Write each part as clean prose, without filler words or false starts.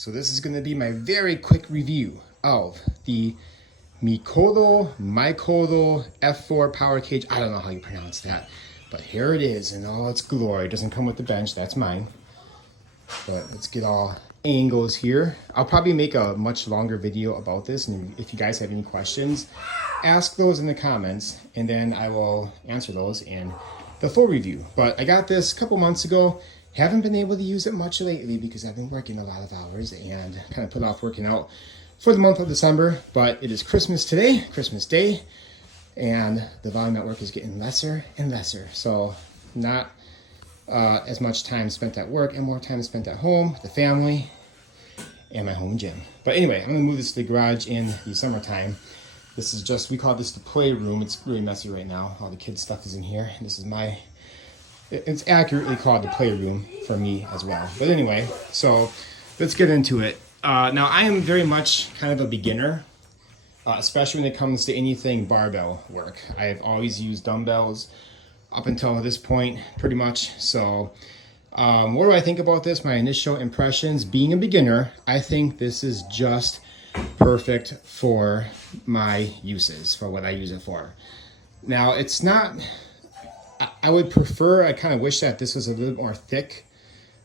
So this is going to be my very quick review of the Mikolo F4 power cage. I don't know how you pronounce that, but here it is in all its glory. It doesn't come with the bench, that's mine. But let's get all angles here. I'll probably make a much longer video about this, and if you guys have any questions, ask those in the comments, and then I will answer those in the full review. But I got this a couple months ago. Haven't been able to use it much lately because I've been working a lot of hours and kind of put off working out for the month of December. But it is Christmas today, Christmas Day, and the volume at work is getting lesser and lesser. So not as much time spent at work and more time spent at home with the family and my home gym. But anyway, I'm gonna move this to the garage in the summertime. This is just, we call this the playroom. It's really messy right now. All the kids' stuff is in here. This is it's accurately called the playroom for me as well. But anyway, so let's get into it. Now I am very much kind of a beginner, especially when it comes to anything barbell work. I've always used dumbbells up until this point, pretty much. So what do I think about this? My initial impressions, being a beginner, I think this is just perfect for my uses, for what I use it for. Now it's not, I would prefer, I kind of wish that this was a little more thick,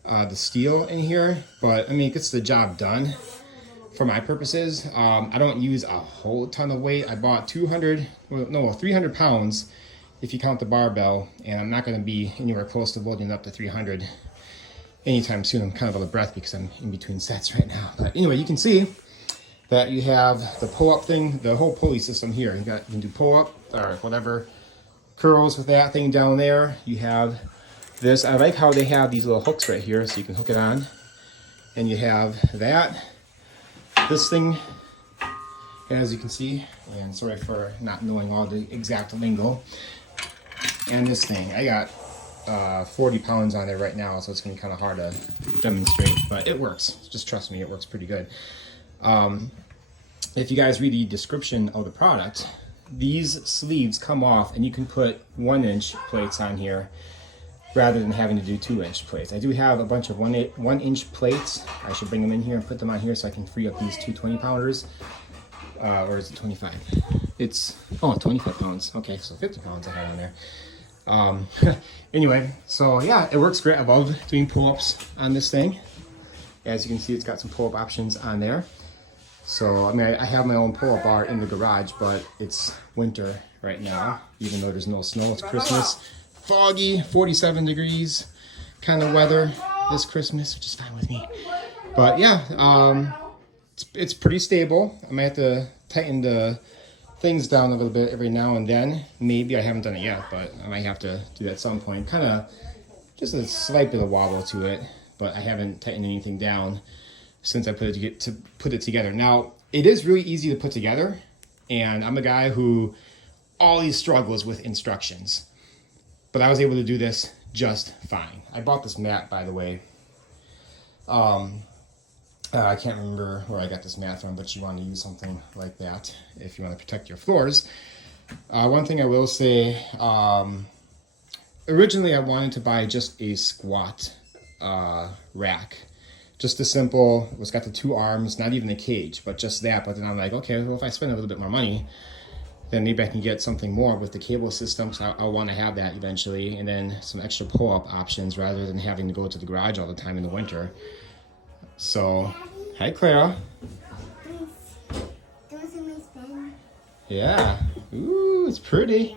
the steel in here, but I mean, it gets the job done for my purposes. I don't use a whole ton of weight. I bought 300 pounds if you count the barbell, and I'm not going to be anywhere close to loading up to 300 anytime soon. I'm kind of out of breath because I'm in between sets right now. But anyway, you can see that you have the pull-up thing, the whole pulley system here. You can do pull-up or whatever, curls with that thing down there. You have this. I like how they have these little hooks right here so you can hook it on. And you have that. This thing, as you can see, and sorry for not knowing all the exact lingo. And this thing, I got 40 pounds on there right now, so it's gonna be kind of hard to demonstrate, but it works. Just trust me, it works pretty good. If you guys read the description of the product, these sleeves come off and you can put 1-inch plates on here rather than having to do 2-inch plates. I do have a bunch of 1-inch plates. I should bring them in here and put them on here so I can free up these two 20-pounders. Or is it 25? It's, 25 pounds. Okay, so 50 pounds I had on there. Anyway, so yeah, it works great. I love doing pull-ups on this thing. As you can see, it's got some pull-up options on there. So, I mean, I have my own pull-up bar in the garage, but it's winter right now, even though there's no snow. It's Christmas, foggy, 47 degrees kind of weather this Christmas, which is fine with me. But yeah, it's pretty stable. I might have to tighten the things down a little bit every now and then. Maybe I haven't done it yet, but I might have to do that at some point. Kind of just a slight bit of wobble to it, but I haven't tightened anything down since I put it together. Now, it is really easy to put together, and I'm a guy who always struggles with instructions, but I was able to do this just fine. I bought this mat, by the way. I can't remember where I got this mat from, but you want to use something like that if you want to protect your floors. One thing I will say, originally I wanted to buy just a squat rack. Just a simple, it's got the two arms, not even a cage, but just that. But then I'm like, okay, well, if I spend a little bit more money, then maybe I can get something more with the cable system. So I'll want to have that eventually. And then some extra pull-up options rather than having to go to the garage all the time in the winter. So, hi Clara. Yeah. Ooh, it's pretty.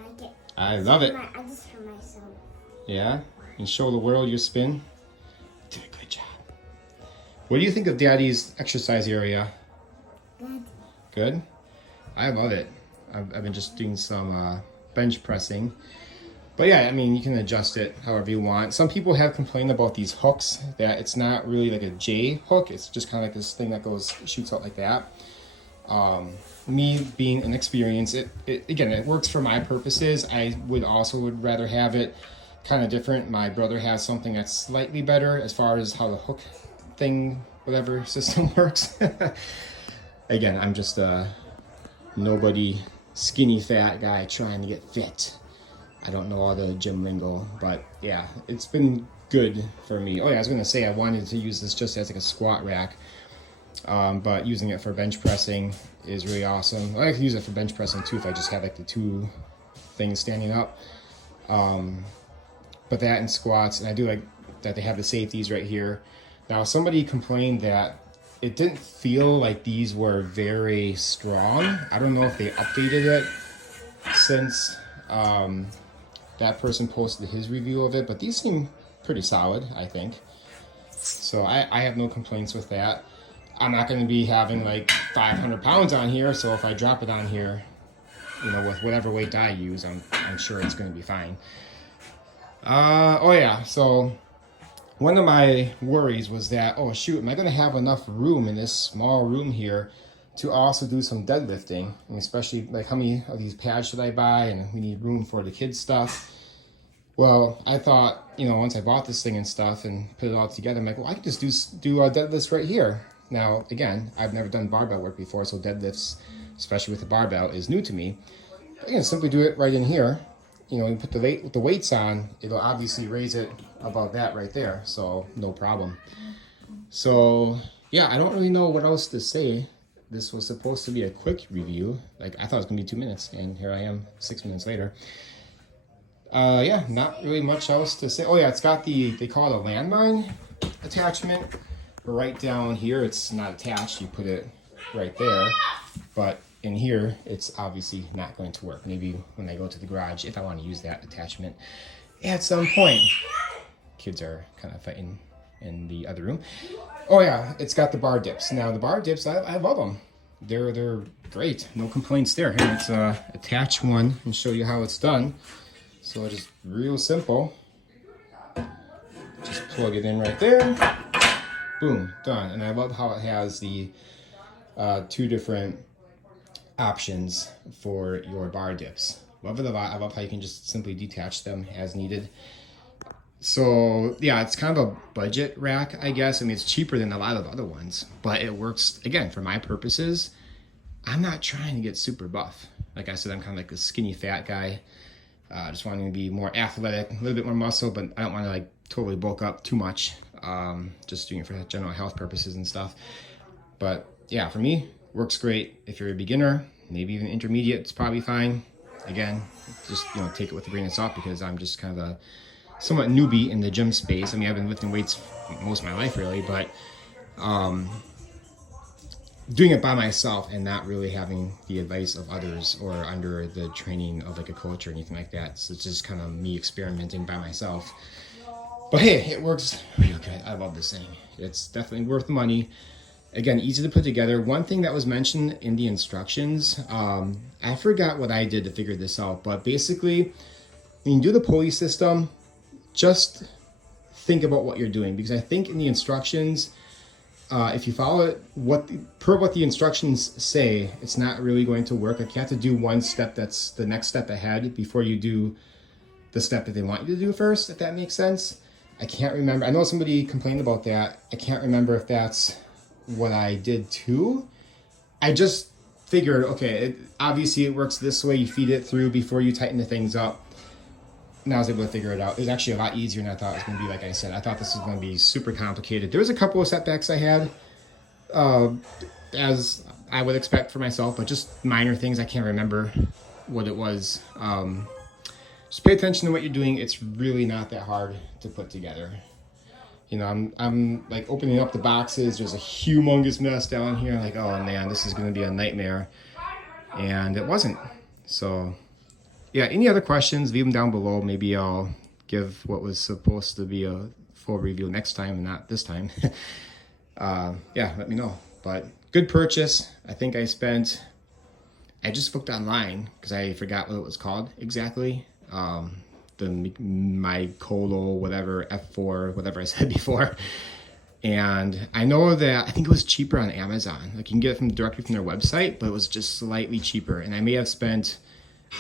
I love it. I just hurt myself. Yeah? And show the world your spin. Did a good job. What do you think of Daddy's exercise area? Good. Good? I love it. I've been just doing some bench pressing. But yeah, I mean, you can adjust it however you want. Some people have complained about these hooks, that it's not really like a J hook. It's just kind of like this thing that shoots out like that. Me being inexperienced, it works for my purposes. I would rather have it kind of different. My brother has something that's slightly better as far as how the hook thing, whatever system works. Again, I'm just a nobody, skinny fat guy trying to get fit. I don't know all the gym lingo, but yeah, it's been good for me. Oh yeah, I was gonna say I wanted to use this just as like a squat rack, But using it for bench pressing is really awesome. I could use it for bench pressing too if I just have like the two things standing up. But that and squats, and I do like that they have the safeties right here. Now somebody complained that it didn't feel like these were very strong. I don't know if they updated it since that person posted his review of it, but these seem pretty solid, I think. So I have no complaints with that. I'm not going to be having like 500 pounds on here, so if I drop it on here, you know, with whatever weight I use, I'm sure it's going to be fine. Oh yeah, so one of my worries was that, oh shoot, am I going to have enough room in this small room here to also do some deadlifting? And especially like how many of these pads should I buy, and we need room for the kids stuff. Well, I thought, you know, once I bought this thing and stuff and put it all together, I'm like, well, I can just do deadlifts right here. Now, again, I've never done barbell work before, so deadlifts, especially with the barbell, is new to me. But again, simply do it right in here. You know, you put the weights on, it'll obviously raise it above that right there, so no problem. So, yeah, I don't really know what else to say. This was supposed to be a quick review. Like, I thought it was going to be 2 minutes, and here I am 6 minutes later. Yeah, not really much else to say. Oh yeah, it's got they call it a landmine attachment. Right down here, it's not attached. You put it right there, but in here, it's obviously not going to work. Maybe when I go to the garage, if I want to use that attachment at some point. Kids are kind of fighting in the other room. Oh yeah, it's got the bar dips. Now the bar dips, I love them. They're great. No complaints there. Here, let's attach one and show you how it's done. So it's just real simple. Just plug it in right there. Boom, done. And I love how it has the two different options for your bar dips. Love it a lot. I love how you can just simply detach them as needed. So yeah, it's kind of a budget rack, I guess. I mean, it's cheaper than a lot of other ones, but it works, again, for my purposes. I'm not trying to get super buff. Like I said, I'm kind of like a skinny fat guy. Just wanting to be more athletic, a little bit more muscle, but I don't want to like totally bulk up too much. Just doing it for general health purposes and stuff. But yeah, for me, works great. If you're a beginner, maybe even intermediate, it's probably fine. Again, just, you know, take it with a grain of salt because I'm just kind of a somewhat newbie in the gym space. I mean, I've been lifting weights most of my life really, but doing it by myself and not really having the advice of others or under the training of like a coach or anything like that. So it's just kind of me experimenting by myself. But hey, it works real good. I love this thing. It's definitely worth the money. Again, easy to put together. One thing that was mentioned in the instructions, I forgot what I did to figure this out, but basically, when you do the pulley system, just think about what you're doing, because I think in the instructions, if you follow it per what the instructions say, it's not really going to work. Like you have to do one step that's the next step ahead before you do the step that they want you to do first, if that makes sense. I can't remember. I know somebody complained about that. I can't remember if that's what I did too. I just figured, okay, obviously it works this way. You feed it through before you tighten the things up. And I was able to figure it out. It was actually a lot easier than I thought it was going to be. Like I said, I thought this was going to be super complicated. There was a couple of setbacks I had, as I would expect for myself, but just minor things. I can't remember what it was. Just pay attention to what you're doing. It's really not that hard to put together. You know, I'm like opening up the boxes. There's a humongous mess down here. I'm like, oh man, this is going to be a nightmare. And it wasn't. So yeah, any other questions, leave them down below. Maybe I'll give what was supposed to be a full review next time and not this time. Yeah, let me know. But good purchase. I think I just looked online because I forgot what it was called exactly. The Mikolo, whatever, F4, whatever I said before. And I know that I think it was cheaper on Amazon. Like you can get it directly from their website, but it was just slightly cheaper. And I may have spent,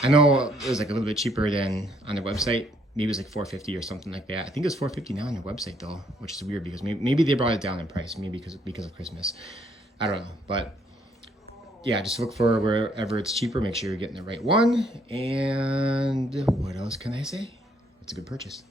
I know it was like a little bit cheaper than on their website. Maybe it was like $4.50 or something like that. I think it was $4.50 now on their website though, which is weird because maybe they brought it down in price, maybe because of Christmas. I don't know, but yeah, just look for wherever it's cheaper. Make sure you're getting the right one. And what else can I say? It's a good purchase.